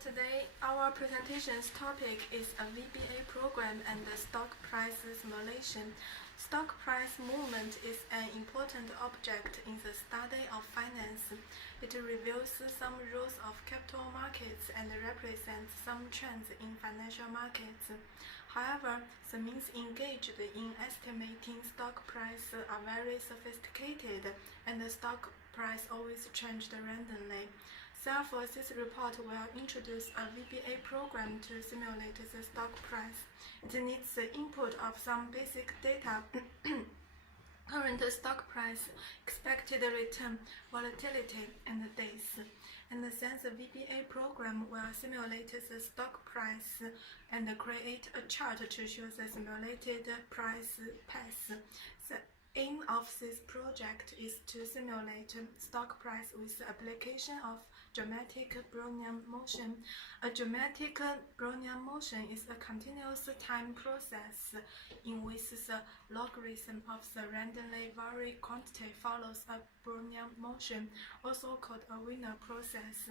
today our presentation's topic is a VBA program and the stock price simulation. Stock price movement is an important object in the study of finance. It reveals some rules of capital markets and represents some trends in financial markets. However, the means engaged in estimating stock price are very sophisticated, and the stock price always changed randomly. Therefore, this report will introduce a VBA program to simulate the stock price. It needs the input of some basic data, current stock price, expected return, volatility, and days. And then the VBA program will simulate the stock price and create a chart to show the simulated price path. The aim of this project is to simulate stock price with the application of dramatic Brownian motion. A dramatic Brownian motion is a continuous time process in which the logarithm of the randomly varied quantity follows a Brownian motion, also called a Wenyuan process.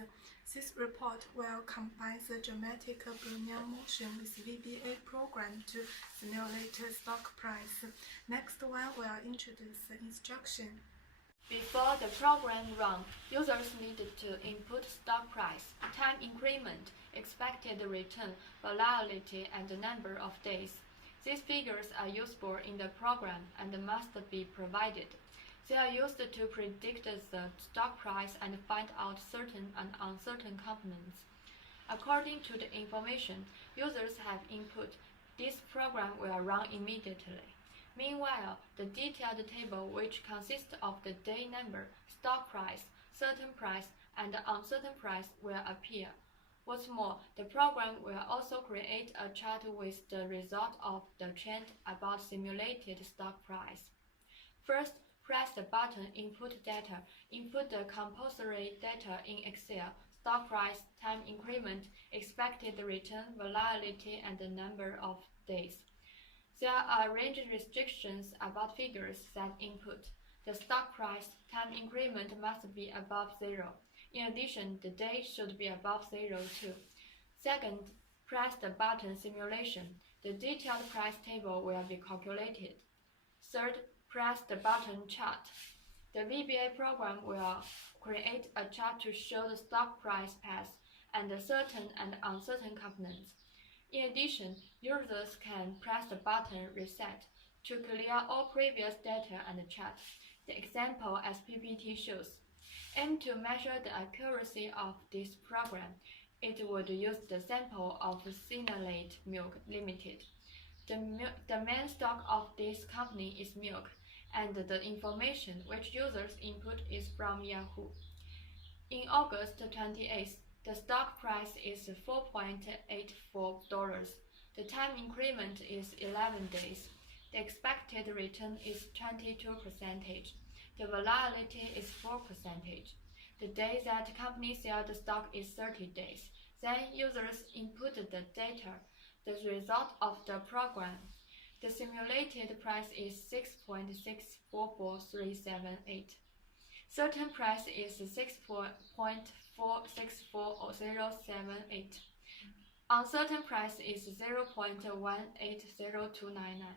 This report will combine the dramatic Brownian motion with VBA program to simulate stock price. Next one will introduce the instruction. Before the program runs, users needed to input stock price, time increment, expected return, volatility, and the number of days. These figures are useful in the program and must be provided. They are used to predict the stock price and find out certain and uncertain components. According to the information users have input, this program will run immediately. Meanwhile, the detailed table, which consists of the day number, stock price, certain price, and uncertain price, will appear. What's more, the program will also create a chart with the result of the trend about simulated stock price. First, press the button Input Data. Input the compulsory data in Excel: stock price, time increment, expected return, volatility, and the number of days. There are range restrictions about figures that input. The stock price time increment must be above 0. In addition, the day should be above 0 too. Second, press the button Simulation. The detailed price table will be calculated. Third, press the button Chart. The VBA program will create a chart to show the stock price path and the certain and uncertain components. In addition, users can press the button Reset to clear all previous data and charts. The example as PPT shows. Aim to measure the accuracy of this program. It would use the sample of Sinalate Milk Limited. The main stock of this company is milk, and the information which users input is from Yahoo. In August 28th, the stock price is $4.84. The time increment is 11 days. The expected return is 22%. The volatility is 4%. The day that the company sells the stock is 30 days. Then users input the data, the result of the program. The simulated price is 6.644378. Certain price is 6.464078. Uncertain price is 0.180299.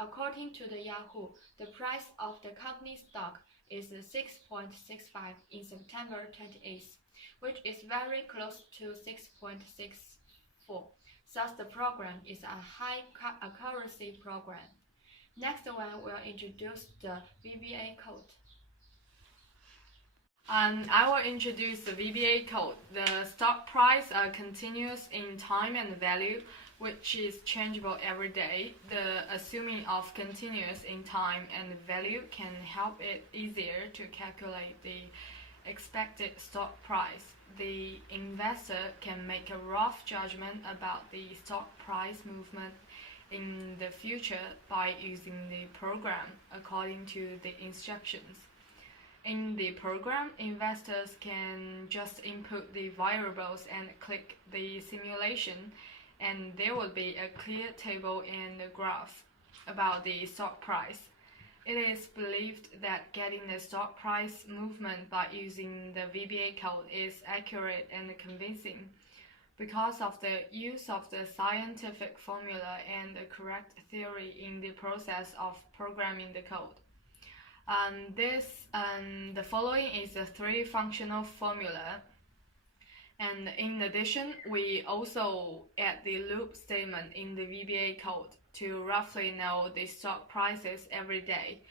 According to the Yahoo, the price of the company's stock is 6.65 in September 28th, which is very close to 6.64. Thus, the program is a high accuracy program. Next one will introduce the VBA code. I will introduce the VBA code. The stock price continues in time and value, which is changeable every day. The assuming of continuous in time and value can help it easier to calculate the expected stock price. The investor can make a rough judgment about the stock price movement in the future by using the program according to the instructions. In the program, investors can just input the variables and click the simulation, and there will be a clear table and a graph about the stock price. It is believed that getting the stock price movement by using the VBA code is accurate and convincing. because of the use of the scientific formula and the correct theory in the process of programming the code. The following is the 3 functional formula. And in addition, we also add the loop statement in the VBA code to roughly know the stock prices every day.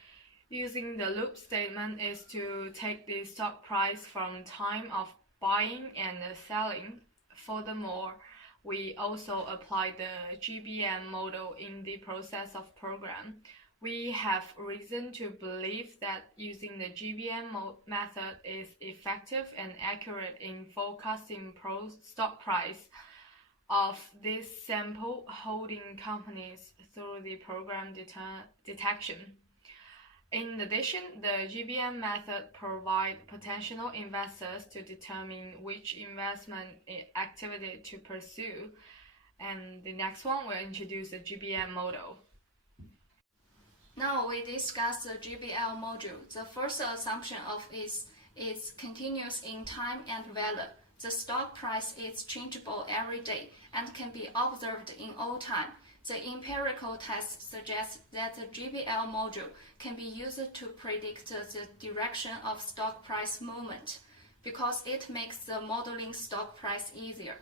Using the loop statement is to take the stock price from time of buying and selling. Furthermore, we also apply the GBM model in the process of program. We have reason to believe that using the GBM method is effective and accurate in forecasting stock price of these sample holding companies through the program detection. In addition, the GBM method provides potential investors to determine which investment activity to pursue. And the next one will introduce the GBM model. Now we discuss the GBL module. The first assumption of it is continuous in time and value. The stock price is changeable every day and can be observed in all time. The empirical test suggests that the GBL module can be used to predict the direction of stock price movement because it makes the modeling stock price easier.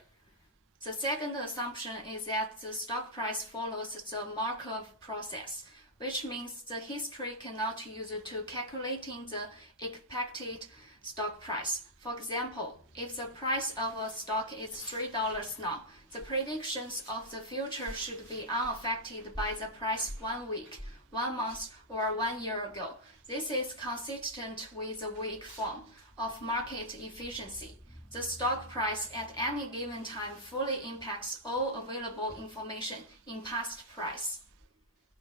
The second assumption is that the stock price follows the Markov process, which means the history cannot be used to calculating the expected stock price. For example, if the price of a stock is $3 now, the predictions of the future should be unaffected by the price 1 week, 1 month, or 1 year ago. This is consistent with the weak form of market efficiency. The stock price at any given time fully impacts all available information in past price.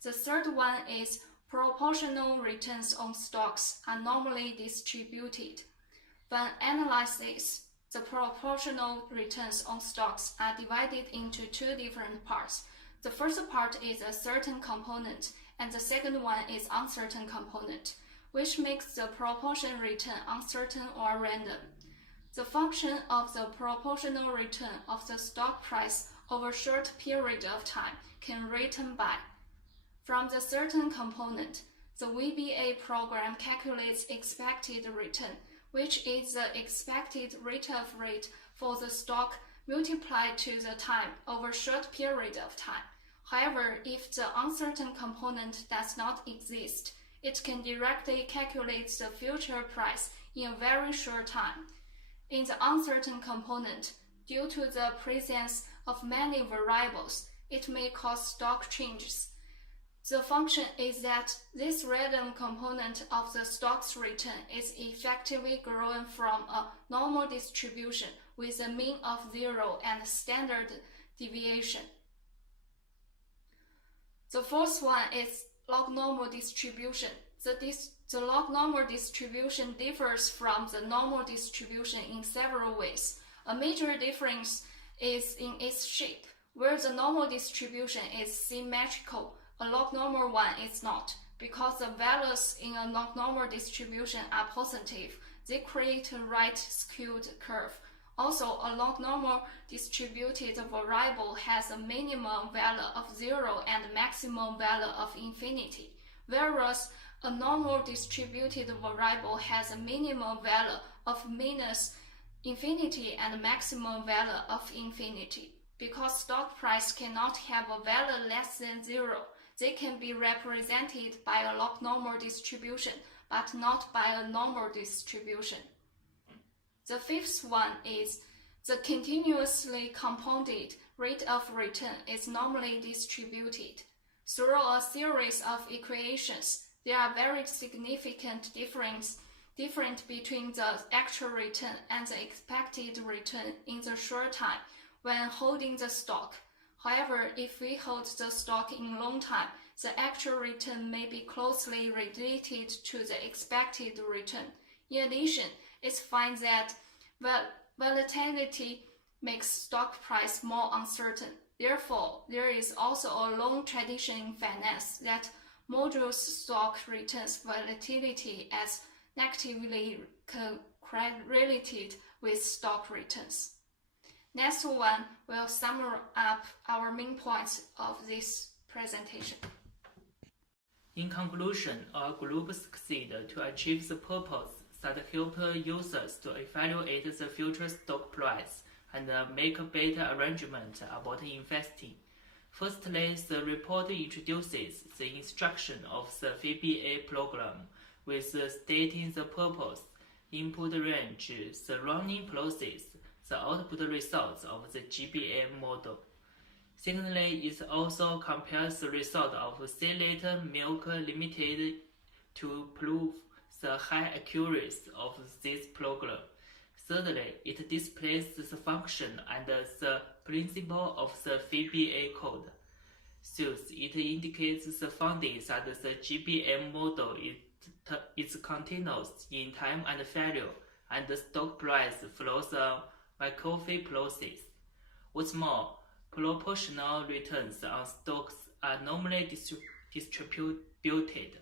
The third one is proportional returns on stocks are normally distributed. When analyzed this, the proportional returns on stocks are divided into 2 different parts. The first part is a certain component, and the second one is uncertain component, which makes the proportion return uncertain or random. The function of the proportional return of the stock price over a short period of time can be written by: from the certain component, the VBA program calculates expected return, which is the expected rate of rate for the stock multiplied to the time over a short period of time. However, if the uncertain component does not exist, it can directly calculate the future price in a very short time. In the uncertain component, due to the presence of many variables, it may cause stock changes. The function is that this random component of the stock's return is effectively grown from a normal distribution with a mean of 0 and standard deviation. The fourth one is log normal distribution. The log normal distribution differs from the normal distribution in several ways. A major difference is in its shape. Where the normal distribution is symmetrical, a log normal one is not. Because the values in a log normal distribution are positive, they create a right-skewed curve. Also, a log normal distributed variable has a minimum value of 0 and maximum value of infinity, whereas a normal distributed variable has a minimum value of minus infinity and maximum value of infinity. Because stock price cannot have a value less than 0, they can be represented by a log normal distribution, but not by a normal distribution. The fifth one is the continuously compounded rate of return is normally distributed. Through a series of equations, there are very significant difference between the actual return and the expected return in the short time when holding the stock. However, if we hold the stock in long time, the actual return may be closely related to the expected return. In addition, it's found that volatility makes stock price more uncertain. Therefore, there is also a long tradition in finance that models stock returns volatility as negatively correlated with stock returns. Next one will sum up our main points of this presentation. In conclusion, our group succeeded to achieve the purpose that help users to evaluate the future stock price and make a better arrangement about investing. Firstly, the report introduces the instruction of the VBA program with stating the purpose, input range, the running process, the output results of the GBA model. Secondly, it also compares the result of C-Liter Milk Limited to prove the high accuracy of this program. Thirdly, it displays the function and the principle of the VBA code. Thus, it indicates the finding that the GBA model is continuous in time and value, and the stock price follows a McAfee process. What's more, proportional returns on stocks are normally distributed.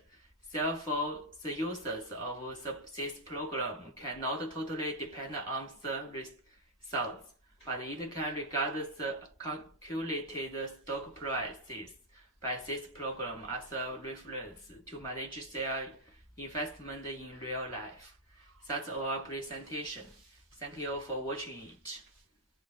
Therefore, the users of this program cannot totally depend on the results, but it can regard the calculated stock prices by this program as a reference to manage their investment in real life. That's our presentation. Thank you for watching it.